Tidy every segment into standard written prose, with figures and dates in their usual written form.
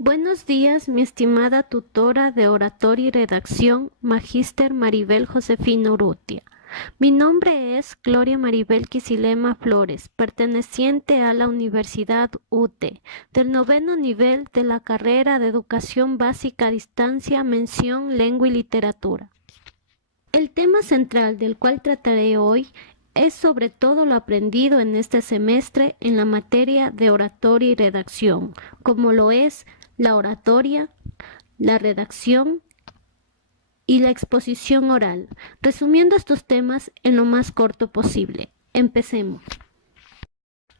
Buenos días, mi estimada tutora de oratoria y redacción, Magíster Maribel Josefina Urrutia. Mi nombre es Gloria Maribel Quisilema Flores, perteneciente a la Universidad UTE, del noveno nivel de la carrera de Educación Básica a Distancia, mención Lengua y Literatura. El tema central del cual trataré hoy es sobre todo lo aprendido en este semestre en la materia de oratoria y redacción, como lo es la oratoria, la redacción y la exposición oral, resumiendo estos temas en lo más corto posible. Empecemos.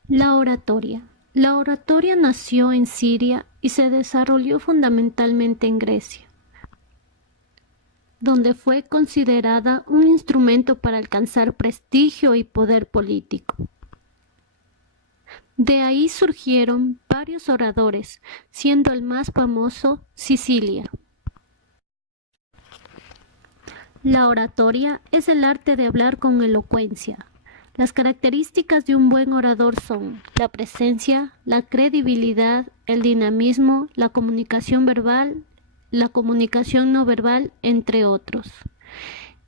La oratoria. La oratoria nació en Siria y se desarrolló fundamentalmente en Grecia, donde fue considerada un instrumento para alcanzar prestigio y poder político. De ahí surgieron varios oradores, siendo el más famoso Sicilia. La oratoria es el arte de hablar con elocuencia. Las características de un buen orador son la presencia, la credibilidad, el dinamismo, la comunicación verbal, la comunicación no verbal, entre otros.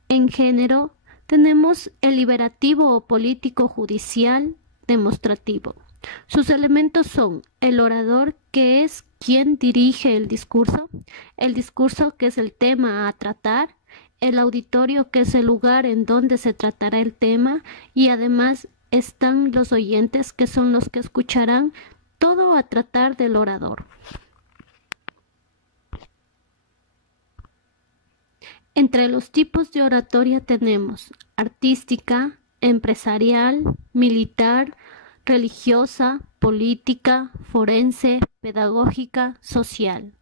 En género, tenemos el liberativo o político judicial demostrativo. Sus elementos son el orador, que es quien dirige el discurso que es el tema a tratar, el auditorio, que es el lugar en donde se tratará el tema, y además están los oyentes, que son los que escucharán todo a tratar del orador. Entre los tipos de oratoria tenemos artística, empresarial, militar, religiosa, política, forense, pedagógica, social.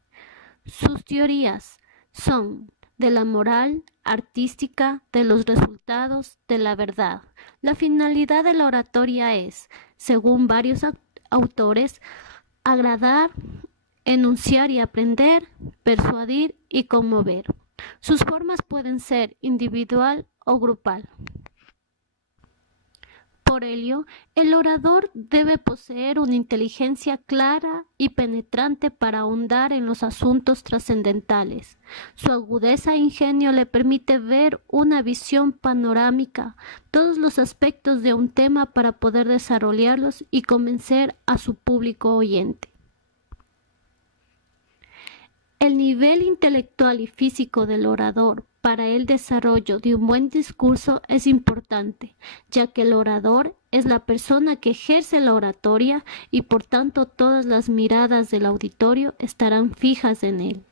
Sus teorías son de la moral, artística, de los resultados, de la verdad. La finalidad de la oratoria es, según varios autores, agradar, enunciar y aprender, persuadir y conmover. Sus formas pueden ser individual o grupal. Por ello, el orador debe poseer una inteligencia clara y penetrante para ahondar en los asuntos trascendentales. Su agudeza e ingenio le permite ver una visión panorámica, todos los aspectos de un tema para poder desarrollarlos y convencer a su público oyente. El nivel intelectual y físico del orador para el desarrollo de un buen discurso es importante, ya que el orador es la persona que ejerce la oratoria y por tanto todas las miradas del auditorio estarán fijas en él.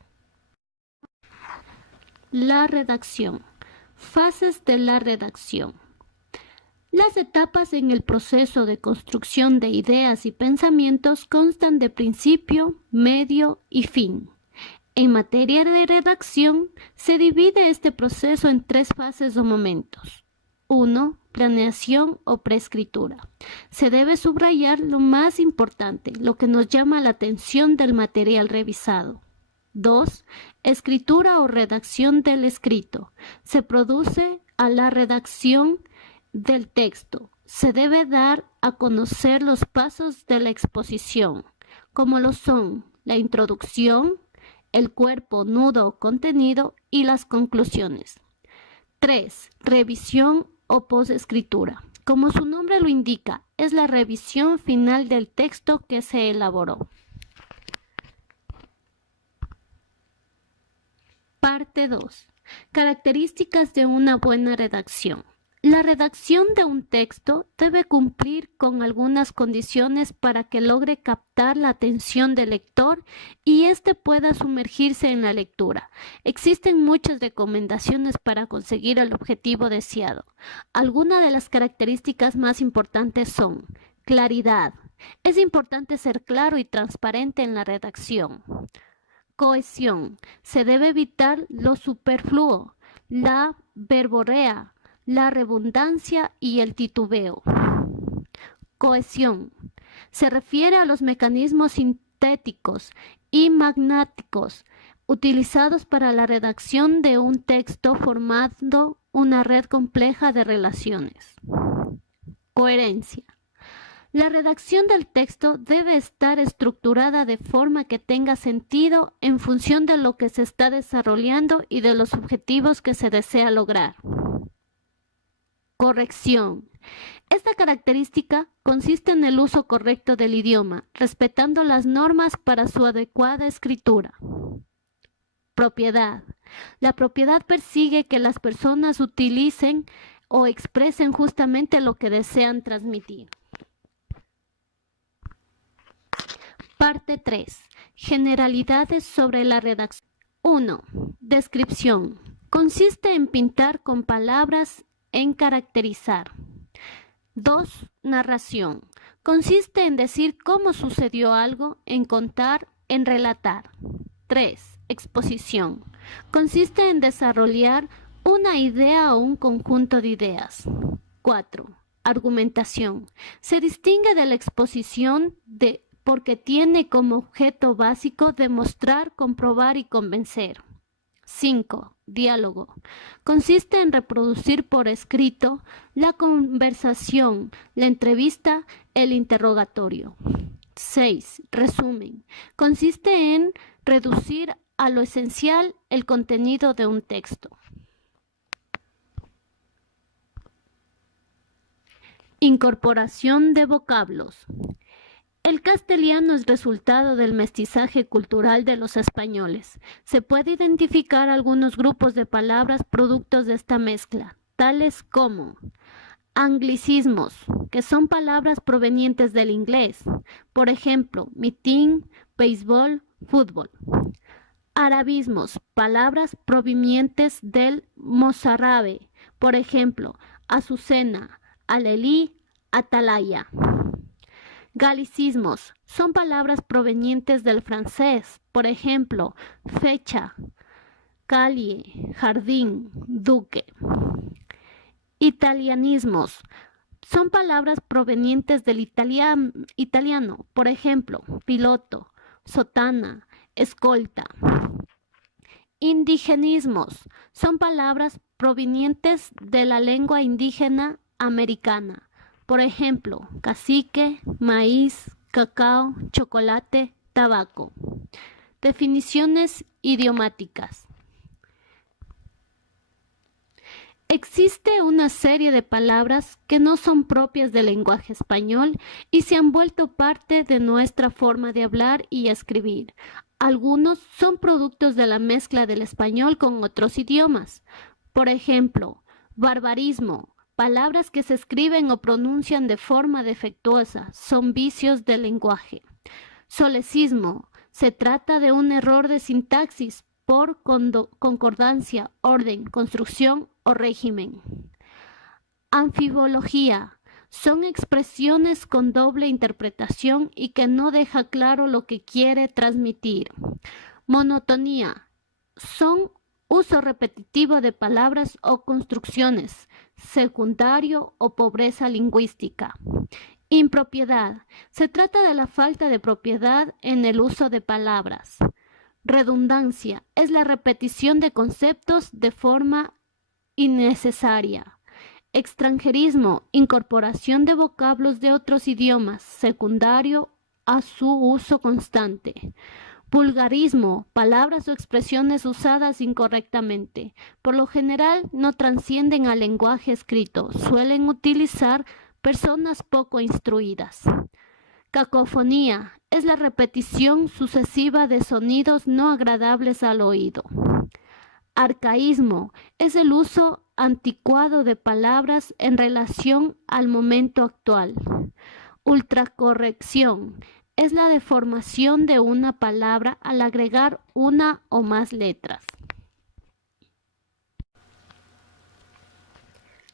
La redacción. Fases de la redacción. Las etapas en el proceso de construcción de ideas y pensamientos constan de principio, medio y fin. En materia de redacción, se divide este proceso en tres fases o momentos. 1. Planeación o preescritura. Se debe subrayar lo más importante, lo que nos llama la atención del material revisado. 2. Escritura o redacción del escrito. Se produce a la redacción del texto. Se debe dar a conocer los pasos de la exposición, como lo son la introducción, el cuerpo, nudo o contenido y las conclusiones. 3. Revisión o posescritura. Como su nombre lo indica, es la revisión final del texto que se elaboró. Parte 2. Características de una buena redacción. La redacción de un texto debe cumplir con algunas condiciones para que logre captar la atención del lector y éste pueda sumergirse en la lectura. Existen muchas recomendaciones para conseguir el objetivo deseado. Algunas de las características más importantes son claridad. Es importante ser claro y transparente en la redacción. Cohesión. Se debe evitar lo superfluo, la verborrea, la redundancia y el titubeo. Cohesión. Se refiere a los mecanismos sintéticos y magnáticos utilizados para la redacción de un texto formando una red compleja de relaciones. Coherencia. La redacción del texto debe estar estructurada de forma que tenga sentido en función de lo que se está desarrollando y de los objetivos que se desea lograr. Corrección. Esta característica consiste en el uso correcto del idioma, respetando las normas para su adecuada escritura. Propiedad. La propiedad persigue que las personas utilicen o expresen justamente lo que desean transmitir. Parte 3. Generalidades sobre la redacción. 1. Descripción. Consiste en pintar con palabras, en caracterizar. 2. Narración. Consiste en decir cómo sucedió algo, en contar, en relatar. 3. Exposición. Consiste en desarrollar una idea o un conjunto de ideas. 4. Argumentación. Se distingue de la exposición porque tiene como objeto básico demostrar, comprobar y convencer. 5. Diálogo. Consiste en reproducir por escrito la conversación, la entrevista, el interrogatorio. 6. Resumen. Consiste en reducir a lo esencial el contenido de un texto. Incorporación de vocablos. El castellano es resultado del mestizaje cultural de los españoles. Se puede identificar algunos grupos de palabras productos de esta mezcla, tales como anglicismos, que son palabras provenientes del inglés, por ejemplo, mitin, béisbol, fútbol. Arabismos, palabras provenientes del mozárabe, por ejemplo, azucena, alelí, atalaya. Galicismos son palabras provenientes del francés, por ejemplo, fecha, calle, jardín, duque. Italianismos son palabras provenientes del italiano, por ejemplo, piloto, sotana, escolta. Indigenismos son palabras provenientes de la lengua indígena americana. Por ejemplo, cacique, maíz, cacao, chocolate, tabaco. Definiciones idiomáticas. Existe una serie de palabras que no son propias del lenguaje español y se han vuelto parte de nuestra forma de hablar y escribir. Algunos son productos de la mezcla del español con otros idiomas. Por ejemplo, barbarismo. Palabras que se escriben o pronuncian de forma defectuosa son vicios del lenguaje. Solecismo. Se trata de un error de sintaxis por concordancia, orden, construcción o régimen. Anfibología. Son expresiones con doble interpretación y que no deja claro lo que quiere transmitir. Monotonía. Son uso repetitivo de palabras o construcciones, secundario o pobreza lingüística. Impropiedad. Se trata de la falta de propiedad en el uso de palabras. Redundancia. Es la repetición de conceptos de forma innecesaria. Extranjerismo. Incorporación de vocablos de otros idiomas, secundario a su uso constante. Vulgarismo, palabras o expresiones usadas incorrectamente. Por lo general no trascienden al lenguaje escrito, suelen utilizar personas poco instruidas. Cacofonía, es la repetición sucesiva de sonidos no agradables al oído. Arcaísmo, es el uso anticuado de palabras en relación al momento actual. Ultracorrección, es la deformación de una palabra al agregar una o más letras.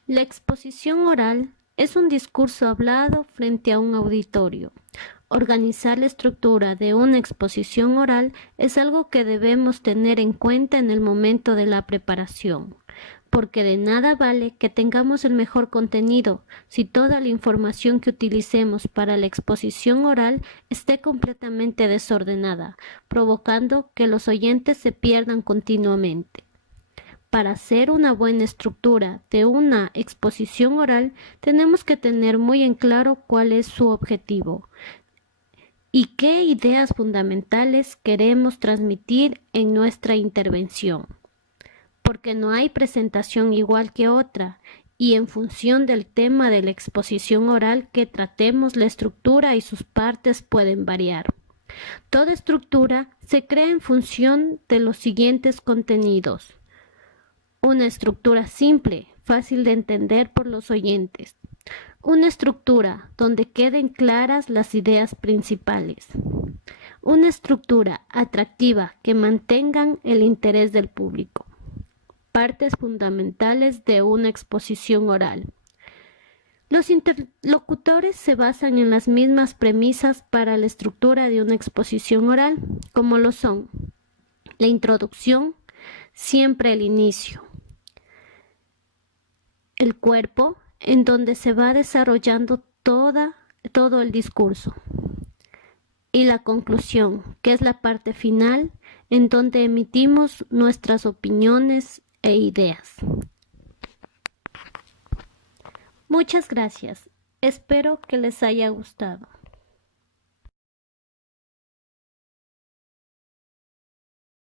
La exposición oral es un discurso hablado frente a un auditorio. Organizar la estructura de una exposición oral es algo que debemos tener en cuenta en el momento de la preparación, porque de nada vale que tengamos el mejor contenido si toda la información que utilicemos para la exposición oral esté completamente desordenada, provocando que los oyentes se pierdan continuamente. para hacer una buena estructura de una exposición oral, tenemos que tener muy en claro cuál es su objetivo y qué ideas fundamentales queremos transmitir en nuestra intervención, porque no hay presentación igual que otra, y en función del tema de la exposición oral que tratemos, la estructura y sus partes pueden variar. Toda estructura se crea en función de los siguientes contenidos. Una estructura simple, fácil de entender por los oyentes. Una estructura donde queden claras las ideas principales. Una estructura atractiva que mantengan el interés del público. Partes fundamentales de una exposición oral. Los interlocutores se basan en las mismas premisas para la estructura de una exposición oral, como lo son la introducción, siempre el inicio, el cuerpo, en donde se va desarrollando todo el discurso, y la conclusión, que es la parte final, en donde emitimos nuestras opiniones e ideas. Muchas gracias. Espero que les haya gustado.